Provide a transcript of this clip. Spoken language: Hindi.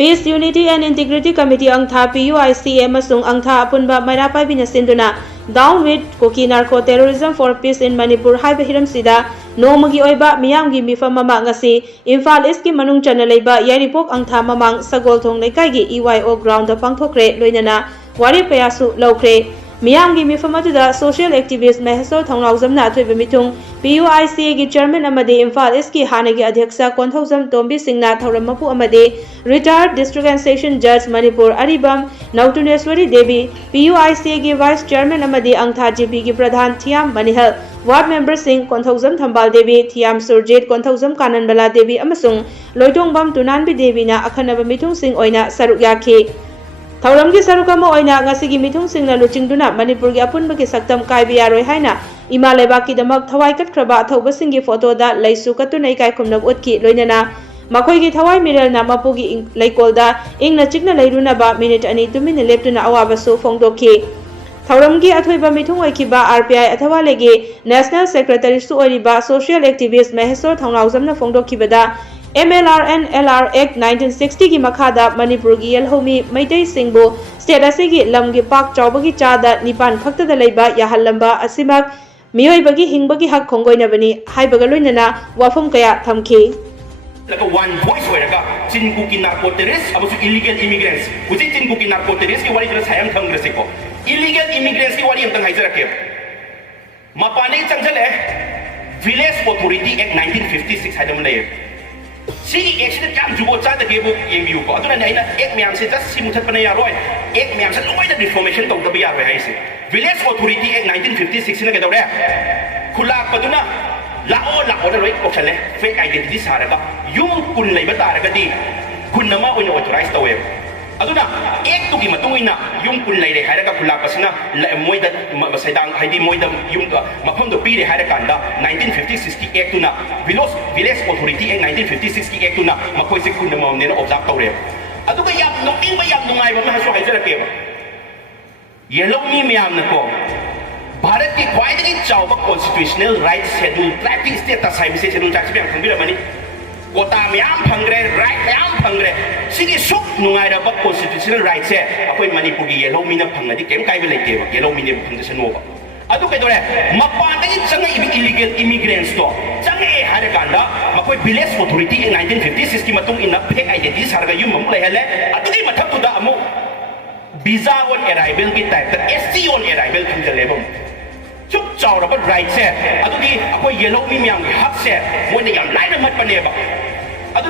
Peace, Unity and Integrity Committee Angtha PUIC amasung Angtha Apunba Mairapai Binasinduna Down with Koki Narco Terrorism for Peace in Manipur Haiba Hiram Sida Nomagi Oiba Miyamgi Mifa Mama Ngasi Imphal Eastki Manung Chana Leiba Yaripok Angtha Mamang Sagol Thong Leikaigi EYO Ground Pangthokre Loinana Wari Payasu Laukre Miyamgi Mifamatuda Social Activist Maheshwar Thonglauzamna Athoiba Mitung PUIC gi Chairman Amadi Imphal Eastki Hanagi Adhyaksa Konthauzam Tombi Singna Thoramapu Amadi Retired District and Session Judge Manipur Aribam Nautuneswari Devi PUIC gi Vice Chairman Amadi Angtha GP gi Pradhan Thiam Manihal Ward Member Singh Konthauzam Thambal Devi Thiam Surjit Konthauzam Kananbala Devi amasung Loitongbam Tunanbi Devi na akhanaba mitung sing oina saruk yakhi Thauramgi sarukama oina ngasigi mithung singna luchingduna Manipur gi apunbagi saktam kaibi yaroi haina ima lebaki damak thawai katkraba thauba singi photo da laisu katunai kai khumnab utki loinana makhoi thawai mirel na mapugi laikolda ingna chikna leiruna ba minute ani tumina leptuna awabasu phongdokhi Thauramgi athoiba mithung oikiba RPI athawa legi National Secretary su oriba Social Activist Maheshwar Thonglauzamna phongdokhibada MLRN LR Act 1960 की मखादा मणिपुर की Yelhoumee मैतई सिंगबो स्टेट असिगी लमगी पाक चौबगी चादा निपान खक्तदा लैबा याहल्लंबा असिमक मियोइबगी हिंगबगी हक खोंगोइनबनी हाइबगा लोइनना वाफम कया थमखी like a one voice होएगा चिनको की नार्को टेररिस्ट अब उस illegal immigrants उसी चिनको की नार्को टेररिस्ट की वाली तरह सायम थंग रसे को illegal immigrants की वाली हम तंग हाइजर रखे मापाने चंचल है Village Authority Act 1956 हाइजम ले Singgi एक्सीडेंट काम जुबो चादा केबो येंबियु को अदुना नाइना एक म्याम से जस्ट सिमुथत पने यारोय एक म्याम से लोइदा रिफॉर्मेशन तो दबि यारोय हाइसे विलेज अथॉरिटी एक्ट 1956 ने केदौरे खुलाक पदुना लाओ दा लोइ कोखले फेक आइडेंटिटी सारगा युम कुन लेबा तारगदी खुनमा ओइना ऑथराइज तवे अदुना एक तुगी मतुइना युम कुन लेरे हायरगा खुलाक पसना मोइदा सैदांग हाइदी मोइदा युम मफम दो पीरे हायरकांदा 1956 की एक्ट तुना विलेज अथॉरिटी एक्ट 1956 की एक्ट तुना मखोइ से खुनमा ने ऑब्जर्व तौरे अदुगा याम नोकिंग याम नुंगाइबा मा हासो हाइजरकेबा Yelhoumee म्याम नको भारत की ख्वाइदगी चावबा constitutional right schedule tracking status हाइबसे शेड्यूल जाक्सी म्याम खंबिरमनी कोटा म्याम फंग्रे राइट म्याम फंग्रे सिगी सुक नुंगाइरबा कॉन्स्टिट्यूशनल राइट से अखोइ मणिपुर की Yelhoumee ना फंगदी केम काइबे लेतेबा Yelhoumee ने फंगदसनोबा अदु केदोरे मपानदगी चंगे इलीगल इमिग्रेंट्स तो चंगे हारकांदा मखोइ विलेज अथॉरिटी 1956 की मतुंग इन फेक आइडेंटिटी सारगा युम मम लेहले अदुगी मथक्तुदा अमु Visa on arrival की टाइप तक SC on arrival की जलेबम चुप चावरबा राइट से अदुगी अखोइ Yelhoumee म्याम की हक से मोने याम लाइना मत पनेबा अदु